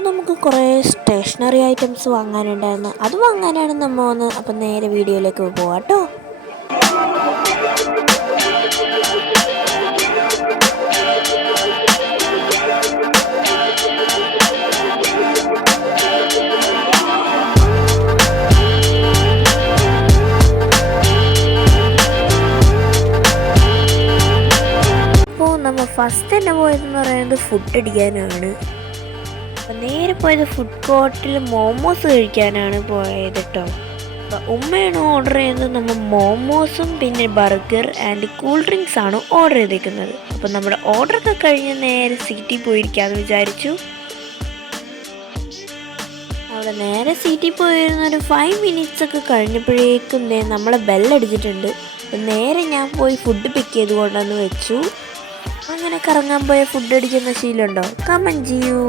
അപ്പോൾ നമുക്ക് കുറേ സ്റ്റേഷനറി ഐറ്റംസ് വാങ്ങാനുണ്ടായിരുന്നു. അത് വാങ്ങാനാണ് നമ്മൾ വന്ന്. അപ്പം നേരെ വീഡിയോയിലേക്ക് പോവാം കേട്ടോ. നമ്മൾ ഫസ്റ്റ് തന്നെ പോയതെന്ന് പറയുന്നത് ഫുഡ് അടിക്കാനാണ്. അപ്പം നേരെ പോയത് ഫുഡ് കോർട്ടിൽ മോമോസ് കഴിക്കാനാണ് പോയത് കേട്ടോ. അപ്പം ഉമ്മയാണ് ഓർഡർ ചെയ്തത്. നമ്മൾ മോമോസും പിന്നെ ബർഗർ ആൻഡ് കൂൾ ഡ്രിങ്ക്സ് ആണ് ഓർഡർ ചെയ്തേക്കുന്നത്. അപ്പം നമ്മുടെ ഓർഡറൊക്കെ കഴിഞ്ഞ് നേരെ സീറ്റിൽ പോയിരിക്കാമെന്ന് വിചാരിച്ചു. അവിടെ നേരെ സീറ്റിൽ പോയിരുന്ന ഒരു 5 minutes ഒക്കെ കഴിഞ്ഞപ്പോഴേക്കും നമ്മളെ ബെല്ലടിച്ചിട്ടുണ്ട്. അപ്പം നേരെ ഞാൻ പോയി ഫുഡ് പിക്ക് ചെയ്ത് കൊണ്ടുവന്ന് വെച്ചു. അങ്ങനെ കറങ്ങാൻ പോയ ഫുഡ് അടിക്കുന്ന ശീലമുണ്ടോ? കമൻറ്റ് ചെയ്യൂ.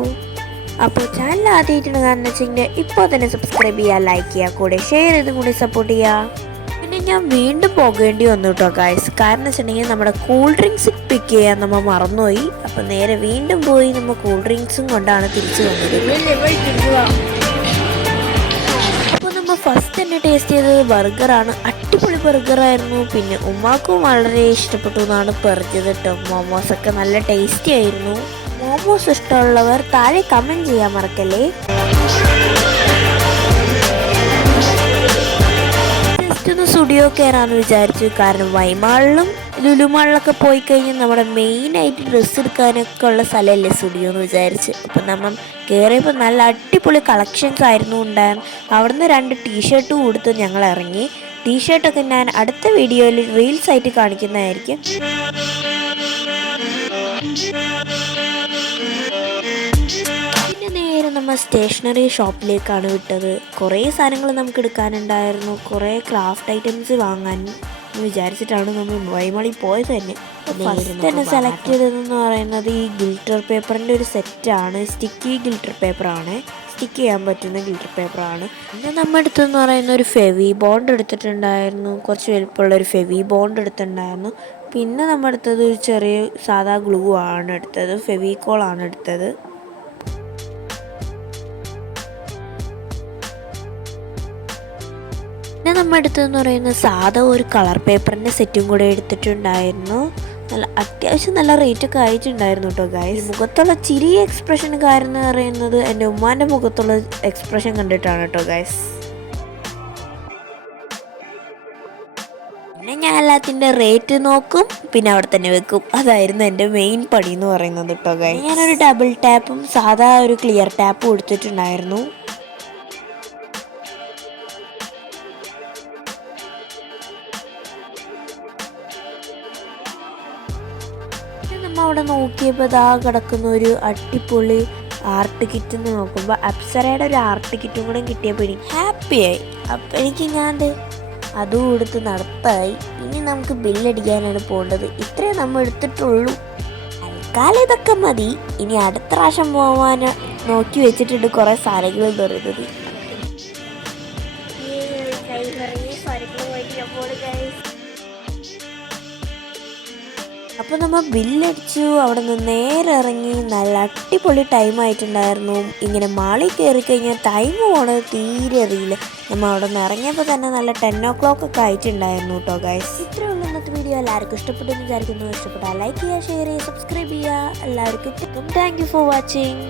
അപ്പോൾ ചാനൽ ആദ്യമായിട്ടാണ് കാണുന്നത് വെച്ചെങ്കിൽ ഇപ്പോൾ തന്നെ സബ്സ്ക്രൈബ് ചെയ്യുക, ലൈക്ക് ചെയ്യുക, കൂടെ ഷെയർ ചെയ്തും കൂടി സപ്പോർട്ട് ചെയ്യുക. പിന്നെ ഞാൻ വീണ്ടും പോകേണ്ടി വന്നു കേട്ടോ ഗൈസ്. കാരണം വെച്ചിട്ടുണ്ടെങ്കിൽ നമ്മുടെ കൂൾ ഡ്രിങ്ക്സ് പിക്ക് ചെയ്യാൻ നമ്മൾ മറന്നുപോയി. അപ്പോൾ നേരെ വീണ്ടും പോയി നമ്മൾ കൂൾ ഡ്രിങ്ക്സും കൊണ്ടാണ് തിരിച്ചു വന്നത്. അപ്പോൾ നമ്മൾ ഫസ്റ്റ് തന്നെ ടേസ്റ്റ് ചെയ്തത് ബർഗറാണ്. അടിപൊളി ബർഗറായിരുന്നു. പിന്നെ ഉമ്മാക്കും വളരെ ഇഷ്ടപ്പെട്ടു എന്നാണ് പറഞ്ഞത് കേട്ടോ. മോമോസൊക്കെ നല്ല ടേസ്റ്റി ആയിരുന്നു. മോമോസ് ഇഷ്ടമുള്ളവർ താഴെ കമൻറ്റ് ചെയ്യാൻ മറക്കല്ലേ. ജസ്റ്റ് ഒന്ന് സ്റ്റുഡിയോ കയറാമെന്ന് വിചാരിച്ചു. കാരണം വൈമാളിലും ലുലുമാളിലൊക്കെ പോയി കഴിഞ്ഞാൽ നമ്മുടെ മെയിനായിട്ട് ഡ്രസ്സ് എടുക്കാനൊക്കെ ഉള്ള സ്ഥലമല്ലേ സ്റ്റുഡിയോ എന്ന് വിചാരിച്ച്. അപ്പം നമ്മൾ കയറിയപ്പോൾ നല്ല അടിപൊളി കളക്ഷൻസ് ആയിരുന്നു ഉണ്ടായിരുന്നു. അവിടുന്ന് 2 ടീഷർട്ടും കൊടുത്ത് ഞങ്ങൾ ഇറങ്ങി. ടീഷർട്ടൊക്കെ ഞാൻ അടുത്ത വീഡിയോയിൽ റീൽസ് ആയിട്ട് കാണിക്കുന്നതായിരിക്കും. പിന്നെ നേരെ നമ്മൾ സ്റ്റേഷനറി ഷോപ്പിലേക്കാണ് വിട്ടത്. കുറേ സാധനങ്ങൾ നമുക്ക് എടുക്കാനുണ്ടായിരുന്നു. കുറേ ക്രാഫ്റ്റ് ഐറ്റംസ് വാങ്ങാൻ വിചാരിച്ചിട്ടാണ് നമ്മൾ വൈമളിൽ പോയത് തന്നെ. ഫസ്റ്റ് തന്നെ സെലക്ട് ചെയ്തതെന്ന് പറയുന്നത് ഈ ഗിൽറ്റർ പേപ്പറിൻ്റെ ഒരു സെറ്റാണ്. സ്റ്റിക്കി ഗിൽറ്റർ പേപ്പറാണ്, സ്റ്റിക്ക് ചെയ്യാൻ പറ്റുന്ന ഗിൽറ്റർ പേപ്പറാണ്. പിന്നെ നമ്മൾ എടുത്തതെന്ന് പറയുന്ന ഒരു ഫെവി ബോണ്ട് എടുത്തിട്ടുണ്ടായിരുന്നു. കുറച്ച് വലുപ്പമുള്ള ഒരു ഫെവി ബോണ്ട് എടുത്തിട്ടുണ്ടായിരുന്നു. പിന്നെ നമ്മൾ എടുത്തത് ഒരു ചെറിയ സാധാ ഗ്ലൂ ആണ് എടുത്തത്, ഫെവിക്കോളാണ് എടുത്തത്. പിന്നെ നമ്മൾ എടുത്തതെന്ന് പറയുന്നത് സാധാ ഒരു കളർ പേപ്പറിൻ്റെ സെറ്റും കൂടെ എടുത്തിട്ടുണ്ടായിരുന്നു. നല്ല അത്യാവശ്യം നല്ല റേറ്റൊക്കെ ആയിട്ടുണ്ടായിരുന്നു കേട്ടോ ഗൈസ്. മുഖത്തുള്ള ചിരി എക്സ്പ്രഷൻ കാരണം എന്ന് പറയുന്നത് എൻ്റെ ഉമ്മാൻ്റെ മുഖത്തുള്ള എക്സ്പ്രഷൻ കണ്ടിട്ടാണ് കേട്ടോ ഗൈസ്. പിന്നെ ഞാൻ എല്ലാത്തിൻ്റെ റേറ്റ് നോക്കും, പിന്നെ അവിടെ തന്നെ വെക്കും. അതായിരുന്നു എൻ്റെ മെയിൻ പണി എന്ന് പറയുന്നത് കേട്ടോ ഗൈസ്. ഞാനൊരു ഡബിൾ ടാപ്പും സാധാ ഒരു ക്ലിയർ ടാപ്പും എടുത്തിട്ടുണ്ടായിരുന്നു. അവിടെ നോക്കിയപ്പോൾ ഇതാ കിടക്കുന്ന ഒരു അടിപൊളി ആർട്ട് കിറ്റ് എന്ന് നോക്കുമ്പോൾ അപ്സരയുടെ ഒരു ആർട്ട് കിറ്റും കൂടെ കിട്ടിയപ്പോൾ എനിക്ക് ഹാപ്പിയായി. അപ്പം എനിക്ക് ഞാൻ അതും എടുത്ത് നടത്തായി. ഇനി നമുക്ക് ബില്ലടിക്കാനാണ് പോകേണ്ടത്. ഇത്രയും നമ്മൾ എടുത്തിട്ടുള്ളൂ. തൽക്കാലം ഇതൊക്കെ മതി. ഇനി അടുത്ത പ്രാവശ്യം പോകാൻ നോക്കി വെച്ചിട്ടുണ്ട് കുറേ സാധനങ്ങൾ എന്ന് പറയുന്നത്. അപ്പോൾ നമ്മൾ ബില്ലടിച്ചു. അവിടെ നിന്ന് നേരെ ഇറങ്ങി. നല്ല അടിപൊളി ടൈമായിട്ടുണ്ടായിരുന്നു. ഇങ്ങനെ മാളിൽ കയറി കഴിഞ്ഞാൽ ടൈം പോണത് തീരെ അറിയില്ല. നമ്മൾ അവിടെ നിന്ന് ഇറങ്ങിയപ്പോൾ തന്നെ നല്ല 10 o'clock ഒക്കെ ആയിട്ടുണ്ടായിരുന്നു കേട്ടോ ഗൈസ്. ഇത്രയേ ഉള്ളൂ ഇന്നത്തെ വീഡിയോ. എല്ലാവർക്കും ഇഷ്ടപ്പെട്ടെന്ന് വിചാരിക്കുന്നു. ഇഷ്ടപ്പെട്ടാൽ ലൈക്ക് ചെയ്യുക, ഷെയർ ചെയ്യുക, സബ്സ്ക്രൈബ് ചെയ്യുക. എല്ലാവർക്കും താങ്ക് യു ഫോർ വാച്ചിങ്.